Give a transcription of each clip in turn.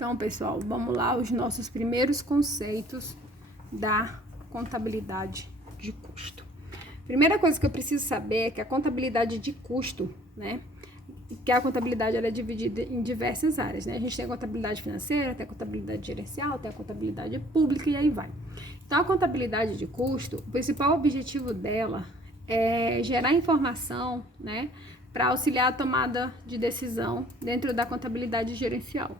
Então, pessoal, vamos lá, os nossos primeiros conceitos da contabilidade de custo. Primeira coisa que eu preciso saber é que a contabilidade de custo, né? Que a contabilidade ela é dividida em diversas áreas, né? A gente tem a contabilidade financeira, tem a contabilidade gerencial, tem a contabilidade pública e aí vai. Então, a contabilidade de custo, o principal objetivo dela é gerar informação, né? Para auxiliar a tomada de decisão dentro da contabilidade gerencial.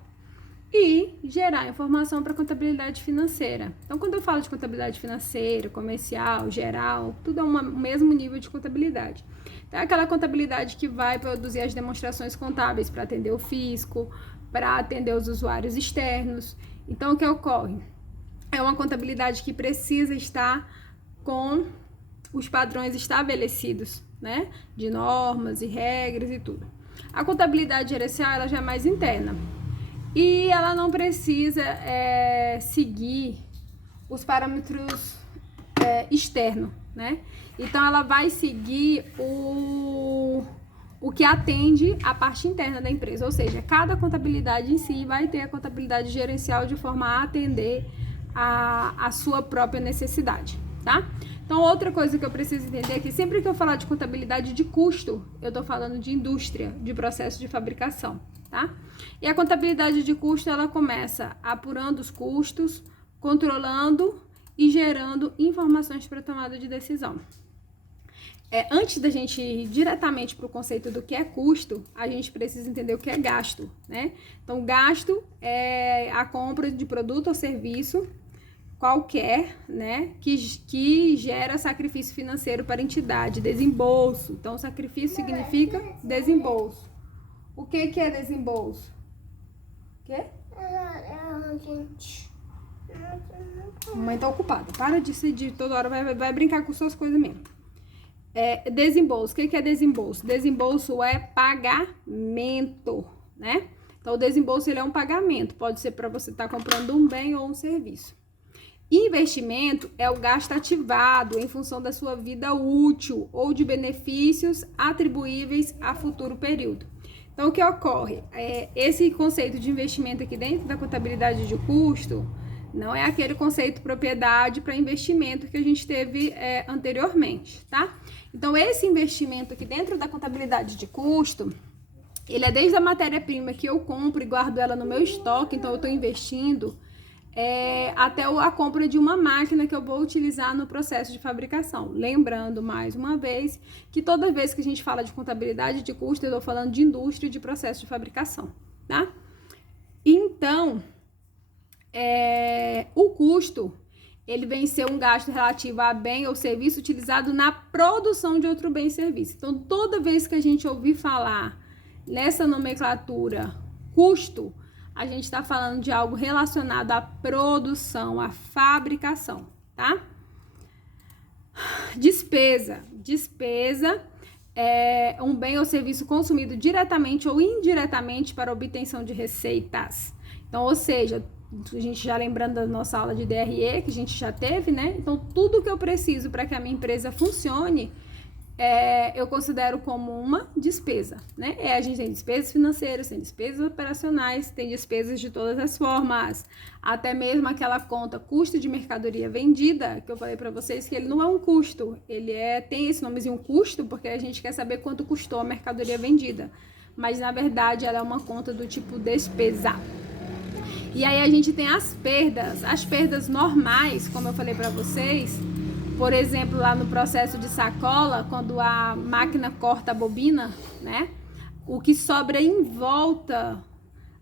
E gerar informação para contabilidade financeira. Então, quando eu falo de contabilidade financeira, comercial, geral, tudo é o mesmo nível de contabilidade. Então, é aquela contabilidade que vai produzir as demonstrações contábeis para atender o fisco, para atender os usuários externos. Então, o que ocorre? É uma contabilidade que precisa estar com os padrões estabelecidos, né? De normas e regras e tudo. A contabilidade gerencial, ela já é mais interna. E ela não precisa seguir os parâmetros externos, né? Então, ela vai seguir o que atende a parte interna da empresa. Ou seja, cada contabilidade em si vai ter a contabilidade gerencial de forma a atender a sua própria necessidade, tá? Então, outra coisa que eu preciso entender é que sempre que eu falar de contabilidade de custo, eu tô falando de indústria, de processo de fabricação, tá? E a contabilidade de custo, ela começa apurando os custos, controlando e gerando informações para tomada de decisão. Antes da gente ir diretamente para o conceito do que é custo, a gente precisa entender o que é gasto, né? Então, gasto é a compra de produto ou serviço qualquer, né, que gera sacrifício financeiro para a entidade, desembolso. Então, sacrifício significa desembolso. O que é desembolso? O quê? Mamãe tá ocupada. Para de toda hora, vai brincar com suas coisas mesmo. Desembolso. O que é desembolso? Desembolso é pagamento, né? Então, o desembolso ele é um pagamento. Pode ser para você estar comprando um bem ou um serviço. Investimento é o gasto ativado em função da sua vida útil ou de benefícios atribuíveis a futuro período. Então, o que ocorre? Esse conceito de investimento aqui dentro da contabilidade de custo não é aquele conceito propriedade para investimento que a gente teve anteriormente, tá? Então, esse investimento aqui dentro da contabilidade de custo, ele é desde a matéria-prima que eu compro e guardo ela no meu estoque, então eu estou investindo, até a compra de uma máquina que eu vou utilizar no processo de fabricação. Lembrando, mais uma vez, que toda vez que a gente fala de contabilidade de custo, eu estou falando de indústria e de processo de fabricação, tá? Então, o custo, ele vem ser um gasto relativo a bem ou serviço utilizado na produção de outro bem e serviço. Então, toda vez que a gente ouvir falar nessa nomenclatura custo, a gente está falando de algo relacionado à produção, à fabricação, tá? Despesa. Despesa é um bem ou serviço consumido diretamente ou indiretamente para obtenção de receitas. Então, ou seja, a gente já lembrando da nossa aula de DRE, que a gente já teve, né? Então, tudo que eu preciso para que a minha empresa funcione, eu considero como uma despesa, né? A gente tem despesas financeiras, tem despesas operacionais, tem despesas de todas as formas, até mesmo aquela conta custo de mercadoria vendida, que eu falei para vocês que ele não é um custo, ele tem esse nomezinho custo, porque a gente quer saber quanto custou a mercadoria vendida, mas na verdade ela é uma conta do tipo despesa. E aí a gente tem as perdas normais, como eu falei para vocês. Por exemplo, lá no processo de sacola, quando a máquina corta a bobina, né? O que sobra em volta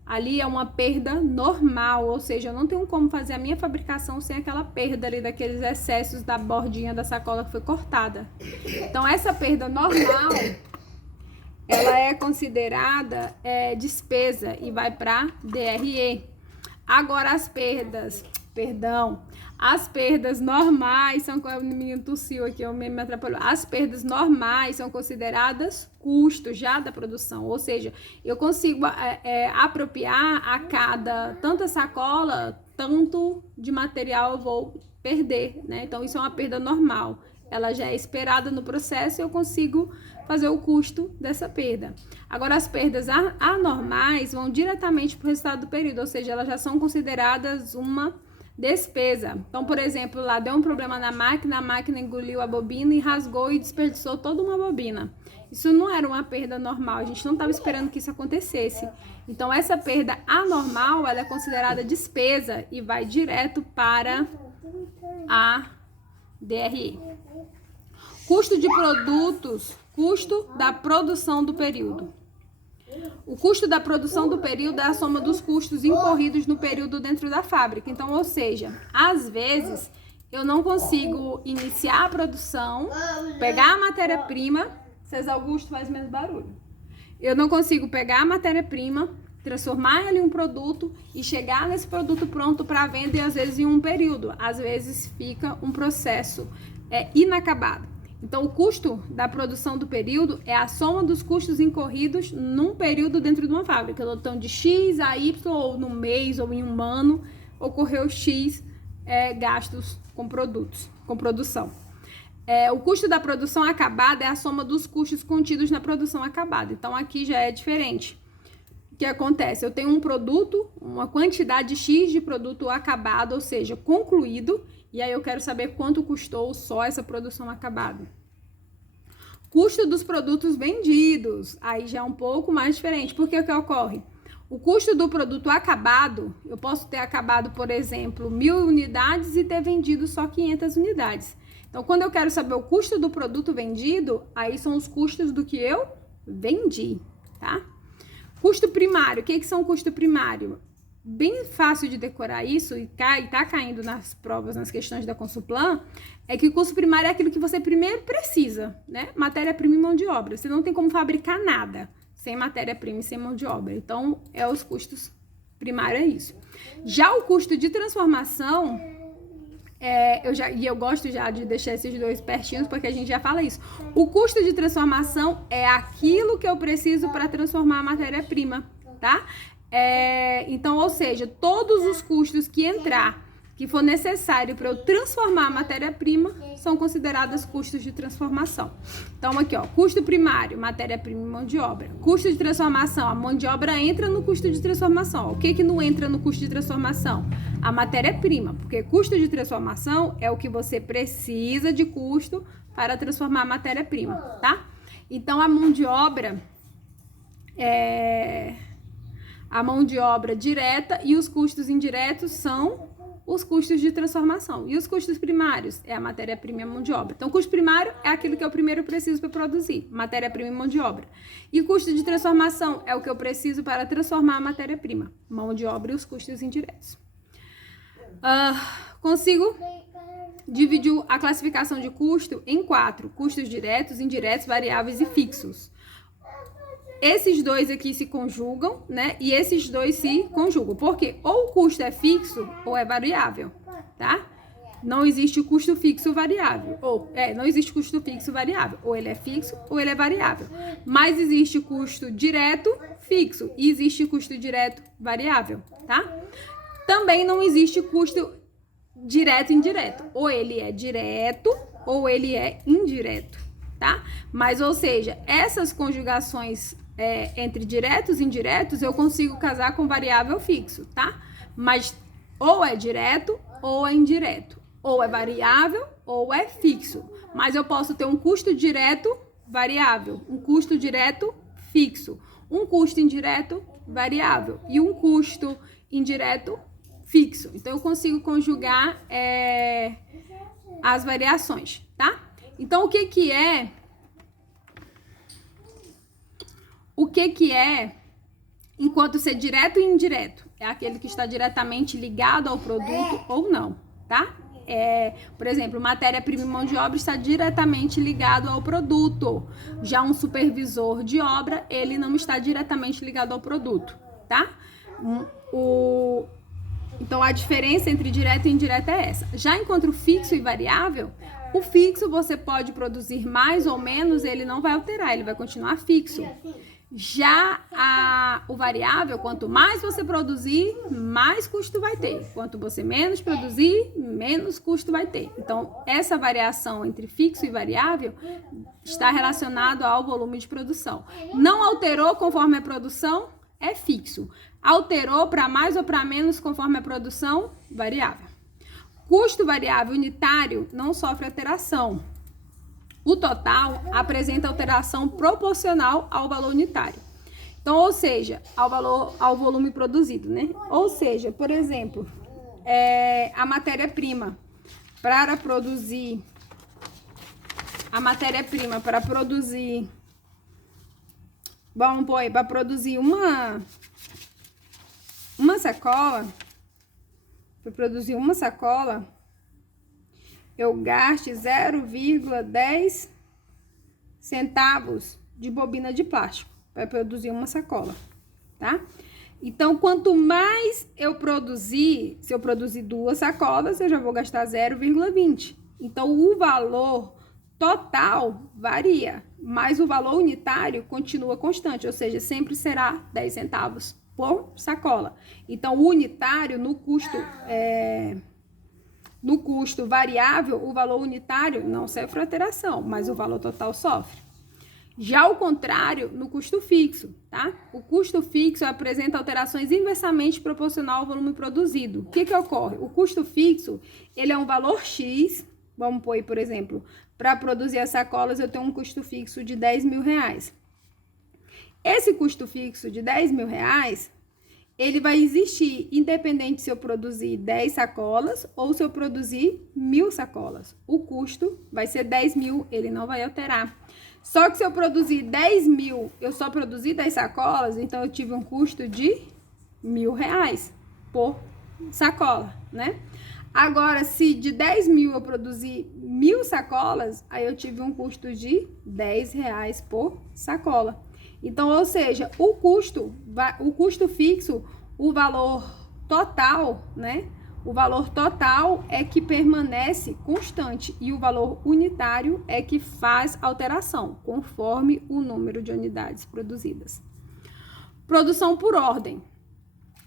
ali é uma perda normal, ou seja, eu não tenho como fazer a minha fabricação sem aquela perda ali daqueles excessos da bordinha da sacola que foi cortada. Então, essa perda normal, ela é considerada despesa e vai para DRE. Agora, as perdas normais são, o menino tossiu aqui, eu me atrapalhou. As perdas normais são consideradas custos já da produção, ou seja, eu consigo apropriar a cada tanta sacola, tanto de material eu vou perder, né? Então, isso é uma perda normal. ela já é esperada no processo e eu consigo fazer o custo dessa perda. Agora, as perdas anormais vão diretamente para o resultado do período, ou seja, elas já são consideradas uma despesa. Então, por exemplo, lá deu um problema na máquina, a máquina engoliu a bobina e rasgou e desperdiçou toda uma bobina. Isso não era uma perda normal, a gente não estava esperando que isso acontecesse. Então, essa perda anormal, ela é considerada despesa e vai direto para a DRE. Custo de produtos, custo da produção do período. O custo da produção do período é a soma dos custos incorridos no período dentro da fábrica. Então, ou seja, às vezes eu não consigo iniciar a produção, pegar a matéria-prima. César Augusto faz menos barulho. Eu não consigo pegar a matéria-prima, transformar ela em um produto e chegar nesse produto pronto para venda e às vezes em um período. Às vezes fica um processo inacabado. Então, o custo da produção do período é a soma dos custos incorridos num período dentro de uma fábrica. Então, de X a Y, ou no mês, ou em um ano, ocorreu X gastos com produtos, com produção. O custo da produção acabada é a soma dos custos contidos na produção acabada. Então, aqui já é diferente. O que acontece? Eu tenho um produto, uma quantidade X de produto acabado, ou seja, concluído, e aí eu quero saber quanto custou só essa produção acabada. Custo dos produtos vendidos, aí já é um pouco mais diferente. Por que ocorre? O custo do produto acabado, eu posso ter acabado, por exemplo, 1.000 unidades e ter vendido só 500 unidades. Então, quando eu quero saber o custo do produto vendido, aí são os custos do que eu vendi, tá? Custo primário, o que são custo primário? Bem fácil de decorar isso e tá caindo nas provas, nas questões da Consulplan, é que o custo primário é aquilo que você primeiro precisa, né? Matéria-prima e mão de obra. Você não tem como fabricar nada sem matéria-prima e sem mão de obra. Então, os custos primários é isso. Já o custo de transformação, eu gosto já de deixar esses dois pertinhos, porque a gente já fala isso. O custo de transformação é aquilo que eu preciso para transformar a matéria-prima, tá? Então, ou seja, todos os custos que for necessário para eu transformar a matéria-prima, são considerados custos de transformação. Então, aqui, ó, custo primário, matéria-prima e mão de obra. Custo de transformação, a mão de obra entra no custo de transformação. O que não entra no custo de transformação? A matéria-prima, porque custo de transformação é o que você precisa de custo para transformar a matéria-prima, tá? Então, a mão de obra direta e os custos indiretos são os custos de transformação. E os custos primários é a matéria-prima e a mão de obra. Então, o custo primário é aquilo que eu primeiro preciso para produzir, matéria-prima e mão de obra. E o custo de transformação é o que eu preciso para transformar a matéria-prima, mão de obra e os custos indiretos. Consigo dividir a classificação de custo em 4: custos diretos, indiretos, variáveis e fixos. Esses dois aqui se conjugam, né? E esses dois se conjugam. Porque ou o custo é fixo ou é variável, tá? Não existe custo fixo variável. Não existe custo fixo variável. Ou ele é fixo ou ele é variável. Mas existe custo direto fixo e existe custo direto variável, tá? Também não existe custo direto e indireto. Ou ele é direto ou ele é indireto, tá? Mas, ou seja, essas conjugações entre diretos e indiretos, eu consigo casar com variável fixo, tá? Mas ou é direto ou é indireto. Ou é variável ou é fixo. Mas eu posso ter um custo direto variável, um custo direto fixo, um custo indireto variável e um custo indireto fixo. Então, eu consigo conjugar as variações, tá? Então, o que é enquanto ser direto e indireto? É aquele que está diretamente ligado ao produto ou não, tá? Por exemplo, matéria-prima e mão de obra está diretamente ligado ao produto. Já um supervisor de obra, ele não está diretamente ligado ao produto, tá? Então, a diferença entre direto e indireto é essa. Já enquanto fixo e variável, o fixo você pode produzir mais ou menos, ele não vai alterar, ele vai continuar fixo. Já o variável, quanto mais você produzir, mais custo vai ter. Quanto você menos produzir, menos custo vai ter. Então, essa variação entre fixo e variável está relacionado ao volume de produção. Não alterou conforme a produção, é fixo. Alterou para mais ou para menos conforme a produção, variável. Custo variável unitário não sofre alteração. O total apresenta alteração proporcional ao valor unitário. Então, ou seja, ao volume produzido, né? Ou seja, por exemplo, a matéria-prima para produzir vamos pôr aí, para produzir uma sacola, eu gaste 0,10 centavos de bobina de plástico para produzir uma sacola, tá? Então, quanto mais eu produzir, se eu produzir 2 sacolas, eu já vou gastar 0,20. Então, o valor total varia, mas o valor unitário continua constante, ou seja, sempre será 10 centavos por sacola. Então, o unitário no custo variável, o valor unitário não sofre alteração, mas o valor total sofre. Já o contrário no custo fixo, tá? O custo fixo apresenta alterações inversamente proporcional ao volume produzido. O que ocorre? O custo fixo, ele é um valor X, vamos pôr aí, por exemplo, para produzir as sacolas eu tenho um custo fixo de 10 mil reais. Esse custo fixo de 10 mil reais, ele vai existir independente se eu produzir 10 sacolas ou se eu produzir 1.000 sacolas. O custo vai ser 10 mil, ele não vai alterar. Só que se eu produzir 10 mil, eu só produzi 10 sacolas, então eu tive um custo de 1.000 reais por sacola, né? Agora, se de 10 mil eu produzir 1.000 sacolas, aí eu tive um custo de 10 reais por sacola. Então, ou seja, o custo fixo, o valor total, né? O valor total é que permanece constante e o valor unitário é que faz alteração, conforme o número de unidades produzidas. Produção por ordem.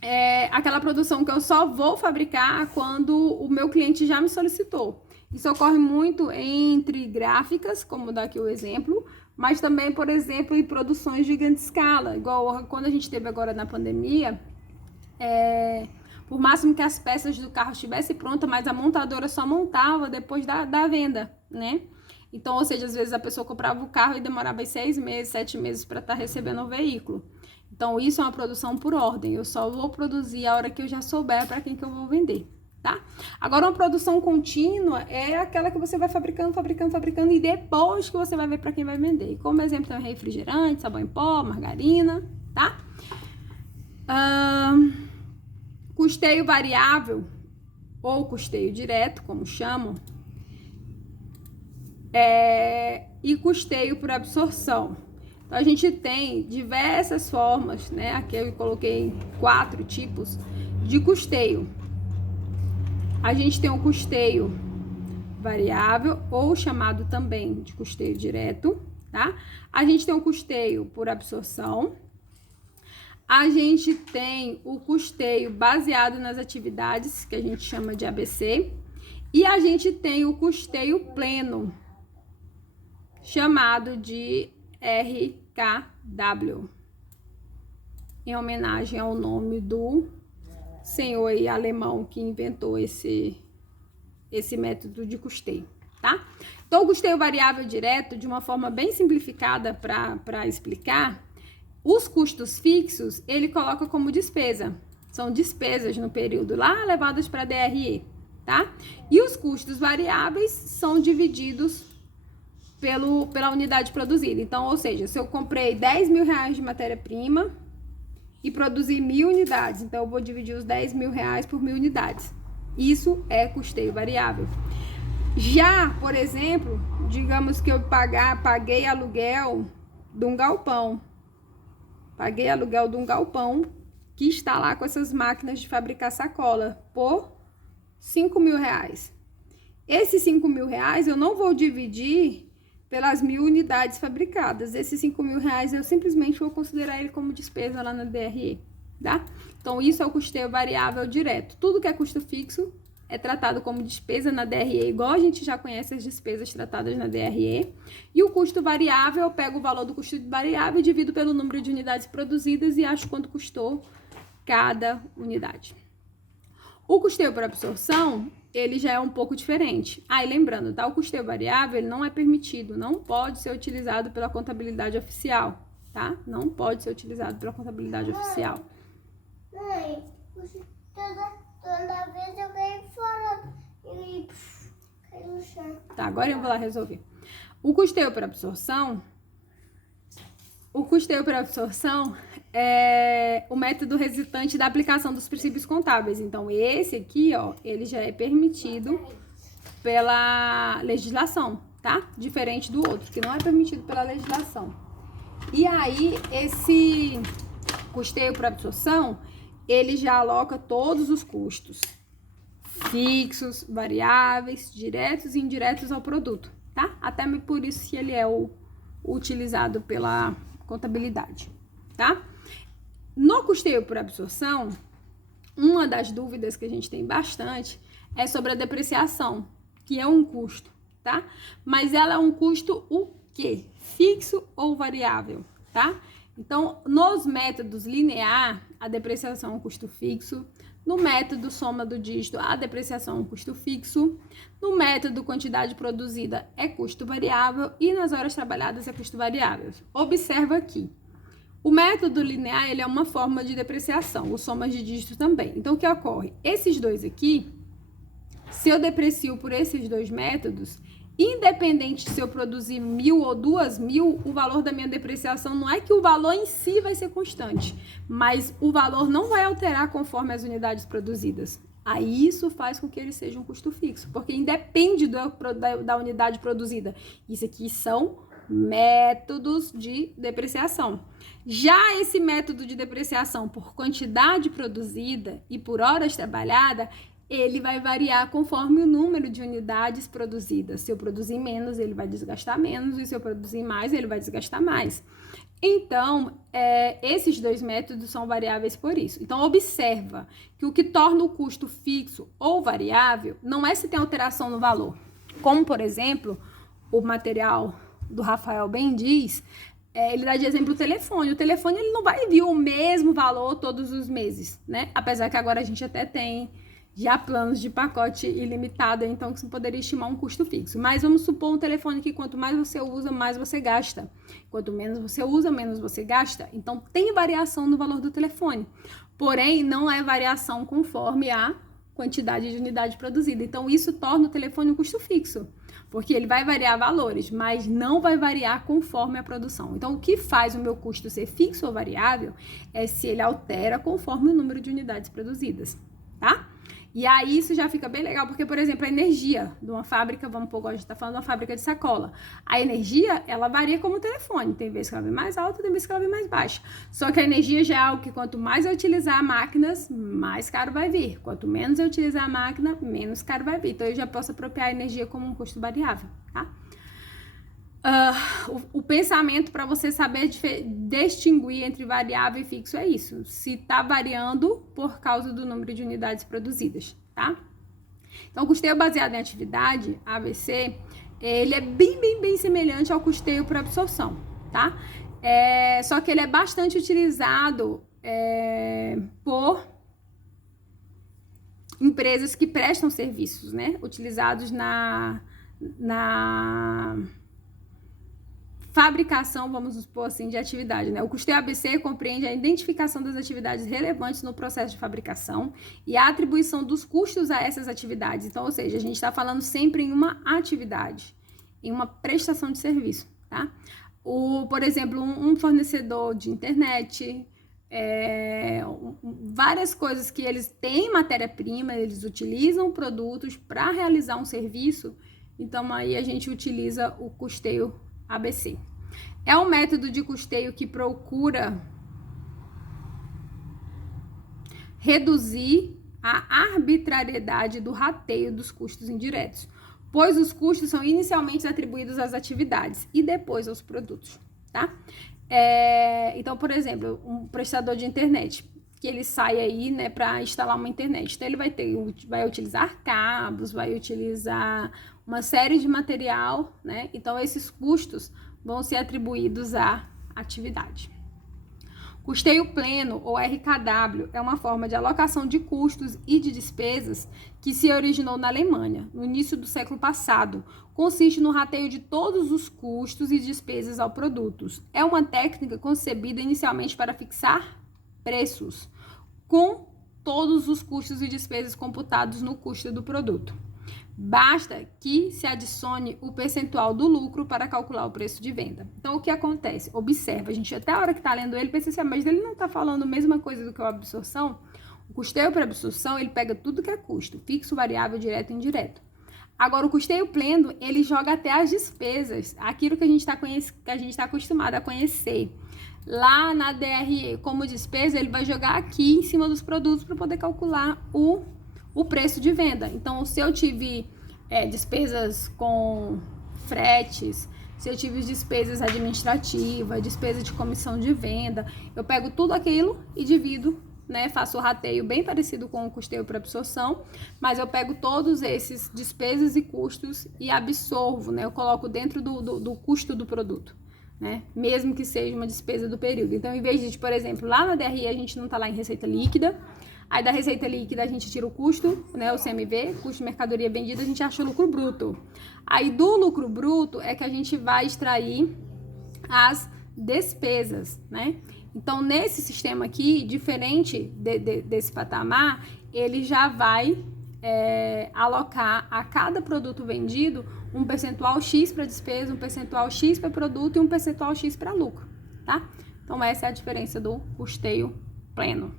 É aquela produção que eu só vou fabricar quando o meu cliente já me solicitou. Isso ocorre muito entre gráficas, como daqui o exemplo, mas também, por exemplo, em produções de grande escala, igual quando a gente teve agora na pandemia, por máximo que as peças do carro estivessem prontas, mas a montadora só montava depois da venda, né? Então, ou seja, às vezes a pessoa comprava o carro e demorava 6 meses, 7 meses para estar recebendo o veículo. Então, isso é uma produção por ordem. Eu só vou produzir a hora que eu já souber para quem que eu vou vender, tá? Agora, uma produção contínua é aquela que você vai fabricando e depois que você vai ver para quem vai vender. Como exemplo, tem refrigerante, sabão em pó, margarina, tá? Custeio variável ou custeio direto, como chamam, e custeio por absorção. Então, a gente tem diversas formas, né? Aqui eu coloquei 4 tipos de custeio. A gente tem o custeio variável, ou chamado também de custeio direto, tá? A gente tem o custeio por absorção. A gente tem o custeio baseado nas atividades, que a gente chama de ABC. E a gente tem o custeio pleno, chamado de RKW, em homenagem ao nome do senhor aí alemão que inventou esse método de custeio, tá? Então, o custeio variável direto, de uma forma bem simplificada para explicar, os custos fixos, ele coloca como despesa. São despesas no período lá levadas para DRE, tá? E os custos variáveis são divididos pela unidade produzida. Então, ou seja, se eu comprei 10 mil reais de matéria-prima e produzi 1.000 unidades, então eu vou dividir os 10 mil reais por 1.000 unidades. Isso é custeio variável. Já, por exemplo, digamos que eu paguei aluguel de um galpão. Paguei aluguel de um galpão que está lá com essas máquinas de fabricar sacola por 5 mil reais. Esses 5 mil reais eu não vou dividir pelas 1.000 unidades fabricadas. Esses 5.000 reais eu simplesmente vou considerar ele como despesa lá na DRE, tá? Então, isso é o custeio variável direto. Tudo que é custo fixo é tratado como despesa na DRE, igual a gente já conhece as despesas tratadas na DRE. E o custo variável, eu pego o valor do custo variável e divido pelo número de unidades produzidas e acho quanto custou cada unidade. O custeio por absorção, ele já é um pouco diferente. E lembrando, tá? O custeio variável, ele não é permitido, não pode ser utilizado pela contabilidade oficial, tá? Não pode ser utilizado pela contabilidade oficial. Mãe, toda vez eu caí fora e caí no chão. Tá, agora eu vou lá resolver. O custeio por absorção é o método resultante da aplicação dos princípios contábeis. Então, esse aqui, ó, ele já é permitido pela legislação, tá? Diferente do outro, que não é permitido pela legislação. E aí, esse custeio por absorção, ele já aloca todos os custos fixos, variáveis, diretos e indiretos ao produto, tá? Até por isso que ele é o utilizado pela contabilidade, tá? No custeio por absorção, uma das dúvidas que a gente tem bastante é sobre a depreciação, que é um custo, tá? Mas ela é um custo o quê? Fixo ou variável, tá? Então, nos métodos linear, a depreciação é um custo fixo. No método soma do dígito, a depreciação é um custo fixo. No método quantidade produzida é custo variável. E nas horas trabalhadas é custo variável. Observa aqui. O método linear, ele é uma forma de depreciação. O soma de dígito também. Então, o que ocorre? Esses dois aqui, se eu deprecio por esses dois métodos, independente se eu produzir 1.000 ou 2.000, o valor da minha depreciação não é que o valor em si vai ser constante, mas o valor não vai alterar conforme as unidades produzidas. Aí isso faz com que ele seja um custo fixo, porque independe da unidade produzida. Isso aqui são métodos de depreciação. Já esse método de depreciação por quantidade produzida e por horas trabalhadas, ele vai variar conforme o número de unidades produzidas. Se eu produzir menos, ele vai desgastar menos, e se eu produzir mais, ele vai desgastar mais. Então, esses dois métodos são variáveis por isso. Então, observa que o que torna o custo fixo ou variável não é se tem alteração no valor. Como, por exemplo, o material do Rafael bem diz, ele dá de exemplo o telefone. O telefone ele não vai vir o mesmo valor todos os meses, né? Apesar que agora a gente até tem já planos de pacote ilimitado, então que você poderia estimar um custo fixo. Mas vamos supor um telefone que quanto mais você usa, mais você gasta. Quanto menos você usa, menos você gasta. Então tem variação no valor do telefone. Porém, não é variação conforme a quantidade de unidade produzida. Então isso torna o telefone um custo fixo, porque ele vai variar valores, mas não vai variar conforme a produção. Então o que faz o meu custo ser fixo ou variável é se ele altera conforme o número de unidades produzidas, tá? E aí isso já fica bem legal, porque, por exemplo, a energia de uma fábrica, vamos pôr, a gente tá falando de uma fábrica de sacola. A energia, ela varia como o telefone. Tem vezes que ela vem mais alta, tem vezes que ela vem mais baixa. Só que a energia já é algo que quanto mais eu utilizar máquinas, mais caro vai vir. Quanto menos eu utilizar a máquina, menos caro vai vir. Então, eu já posso apropriar a energia como um custo variável, tá? O pensamento para você saber distinguir entre variável e fixo é isso. Se está variando por causa do número de unidades produzidas, tá? Então, o custeio baseado em atividade, ABC, ele é bem semelhante ao custeio por absorção, tá? Só que ele é bastante utilizado por empresas que prestam serviços, né? Utilizados na fabricação, vamos supor assim, de atividade, né? O custeio ABC compreende a identificação das atividades relevantes no processo de fabricação e a atribuição dos custos a essas atividades. Então, ou seja, a gente está falando sempre em uma atividade, em uma prestação de serviço, tá? Por exemplo, um fornecedor de internet, várias coisas que eles têm matéria-prima, eles utilizam produtos para realizar um serviço, então aí a gente utiliza o custeio ABC. É um método de custeio que procura reduzir a arbitrariedade do rateio dos custos indiretos. pois os custos são inicialmente atribuídos às atividades e depois aos produtos, tá? Então, por exemplo, um prestador de internet, que ele sai aí, né, para instalar uma internet. Então, ele vai utilizar cabos, vai utilizar uma série de material, né? Então, esses custos vão ser atribuídos à atividade. Custeio pleno, ou RKW, é uma forma de alocação de custos e de despesas que se originou na Alemanha, no início do século passado. Consiste no rateio de todos os custos e despesas ao produto. É uma técnica concebida inicialmente para fixar preços, com todos os custos e despesas computados no custo do produto. Basta que se adicione o percentual do lucro para calcular o preço de venda. Então, o que acontece? Observa, a gente até a hora que está lendo ele, pensa assim, mas ele não está falando a mesma coisa do que a absorção? O custeio para absorção, ele pega tudo que é custo, fixo, variável, direto e indireto. Agora, o custeio pleno, ele joga até as despesas, aquilo que a gente está acostumado a conhecer. Lá na DRE, como despesa, ele vai jogar aqui em cima dos produtos para poder calcular o preço de venda. Então, se eu tive despesas com fretes, se eu tive despesas administrativas, despesa de comissão de venda, eu pego tudo aquilo e divido, né? Faço o rateio bem parecido com o custeio por absorção, mas eu pego todos esses despesas e custos e absorvo, né? Eu coloco dentro do custo do produto, né? Mesmo que seja uma despesa do período. Então, em vez de, por exemplo, lá na DRE a gente não está lá em receita líquida, aí da receita líquida a gente tira o custo, né, o CMV, custo de mercadoria vendida, a gente acha o lucro bruto. Aí do lucro bruto é que a gente vai extrair as despesas, né? Então, nesse sistema aqui, diferente desse patamar, ele já vai alocar a cada produto vendido um percentual X para despesa, um percentual X para produto e um percentual X para lucro, tá? Então, essa é a diferença do custeio pleno.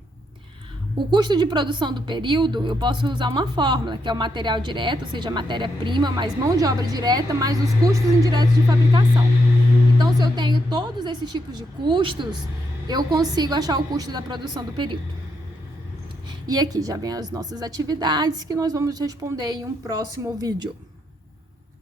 O custo de produção do período, eu posso usar uma fórmula, que é o material direto, ou seja, a matéria-prima, mais mão de obra direta, mais os custos indiretos de fabricação. Então, se eu tenho todos esses tipos de custos, eu consigo achar o custo da produção do período. E aqui já vem as nossas atividades, que nós vamos responder em um próximo vídeo.